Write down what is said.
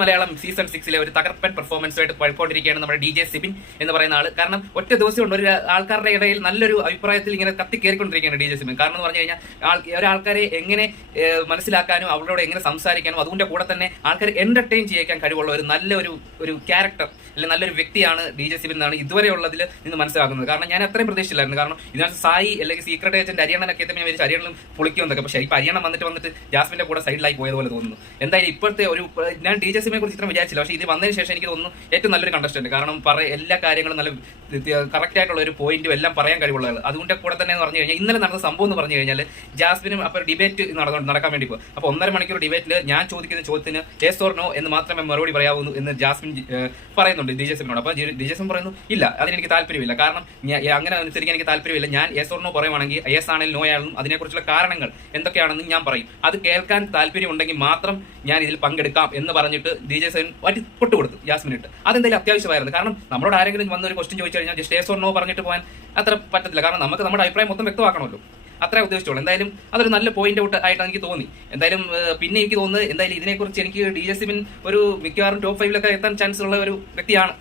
Malayalam season സിക്സിലെ ഒരു തകർപ്പൻ പെർഫോമൻസുമായിട്ട് പോയിക്കൊണ്ടിരിക്കുകയാണ് നമ്മുടെ ഡി ജെ സിബിൻ എന്ന് പറയുന്ന ആൾ കാരണം ഒറ്റ ദിവസം കൊണ്ട് ഒരു ആൾക്കാരുടെ ഇടയിൽ നല്ലൊരു അഭിപ്രായത്തിൽ ഇങ്ങനെ കത്തി കയറിക്കൊണ്ടിരിക്കുകയാണ് ഡി ജെ സിബിൻ. കാരണം എന്ന് പറഞ്ഞു കഴിഞ്ഞാൽ ഒരാൾക്കാരെ എങ്ങനെ മനസ്സിലാക്കാനും അവരോട് എങ്ങനെ സംസാരിക്കാനും അതുകൊണ്ട് കൂടെ തന്നെ ആൾക്കാരെ എന്റർടൈൻ ചെയ്യിക്കാൻ കഴിവുള്ള ഒരു നല്ലൊരു ഒരു ക്യാരക്ടർ അല്ലെങ്കിൽ നല്ലൊരു വ്യക്തിയാണ് ഡി ജെ സിബിൻ എന്നാണ് ഇതുവരെ ഉള്ളതിൽ നിന്ന് മനസ്സിലാക്കുന്നത് കാരണം ഞാൻ അത്രയും പ്രതീക്ഷിച്ചില്ലായിരുന്നു. കാരണം ഇതിനകത്ത് സായി അല്ലെങ്കിൽ സീക്രട്ട് ഏജന്റ് ഹരിയാണനൊക്കെ എത്തുമ്പോൾ ഞാൻ വിചാരിച്ചു അരിയണനും പൊളിക്കുമെന്നൊക്കെ. പക്ഷേ ഇപ്പൊ ഹരിയാണ വന്നിട്ട് വന്നിട്ട് ജാസ്മിന്റെ കൂടെ സൈഡിലായി പോയതുപോലെ തോന്നുന്നു. എന്തായാലും ഇപ്പോഴത്തെ ഒരു ഞാൻ ഡി സിബിനെ കുറിച്ച് ഇത്രയും വിചാരിച്ചില്ല. പക്ഷേ ഇത് വന്നതിന് ശേഷം എനിക്ക് തോന്നുന്നു ഏറ്റവും നല്ലൊരു കണ്ടസ്റ്റന്റ് കാരണം പറ എല്ലാ കാര്യങ്ങളും നല്ല കറക്റ്റ് ആയിട്ടുള്ള ഒരു പോയിന്റും എല്ലാം പറയാൻ കഴിവുള്ള ആൾ അതുകൊണ്ട് കൂടെ തന്നെ എന്ന് പറഞ്ഞു കഴിഞ്ഞാൽ ഇന്നലെ നടന്ന സംഭവം എന്ന് പറഞ്ഞു കഴിഞ്ഞാൽ ജാസ്മിനും അപ്പോൾ ഡിബേറ്റ് നടന്നു നടക്കാൻ വേണ്ടി പോകും അപ്പോൾ ഒന്നര മണിക്കൂർ ഡിബേറ്റിൽ ഞാൻ ചോദിക്കുന്ന ചോദ്യത്തിന് യെസ് ഓർ നോ എന്ന് മാത്രമേ മറുപടി പറയാവൂ എന്ന് ജാസ്മിൻ പറയുന്നുണ്ട് ഡി അപ്പോൾ ഡി പറയുന്നു ഇല്ല അതിനെനിക്ക് താല്പര്യമില്ല. കാരണം അങ്ങനെ അനുസരിക്കാൻ എനിക്ക് താല്പര്യമില്ല. ഞാൻ യെസ് ഓർ നോ പറയുവാണെങ്കിൽ യെസ് ആണെങ്കിലും നോ ആണെങ്കിലും അതിനെക്കുറിച്ചുള്ള കാരണങ്ങൾ എന്തൊക്കെയാണെന്ന് ഞാൻ പറയും. അത് കേൾക്കാൻ താല്പര്യമുണ്ടെങ്കിൽ മാത്രം ഞാൻ ഇതിൽ പങ്കെടുക്കാം എന്ന് പറഞ്ഞിട്ട് ഡി ജെ സെവൻ പൊട്ട് കൊടുത്തു ജാസ്മിനിട്ട് അതെന്തായാലും അത്യാവശ്യമായിരുന്നു. കാരണം നമ്മളോട് ആരെങ്കിലും വന്ന് ഒരു ക്വസ്റ്റ്യൻ ചോദിച്ചു കഴിഞ്ഞാൽ ജസ്റ്റ് ഓർ നോ പറഞ്ഞിട്ട് പോകാൻ അത്ര പറ്റത്തില്ല. കാരണം നമുക്ക് നമ്മുടെ അഭിപ്രായം മൊത്തം വ്യക്തമാക്കണമല്ലോ. അത്രേ ഉദ്ദേശിച്ചോളൂ എന്തായാലും അതൊരു നല്ല പോയിന്റ് ഔട്ട് ആയിട്ട് എനിക്ക് തോന്നി. എന്തായാലും പിന്നെ എനിക്ക് തോന്നുന്നത് എന്തായാലും ഇതിനെക്കുറിച്ച് എനിക്ക് ഡി ജെ സിമിൻ ഒരു മിക്കവാറും ടോപ്പ് ഫൈവിലൊക്കെ എത്താൻ ചാൻസ് ഉള്ള ഒരു വ്യക്തിയാണ്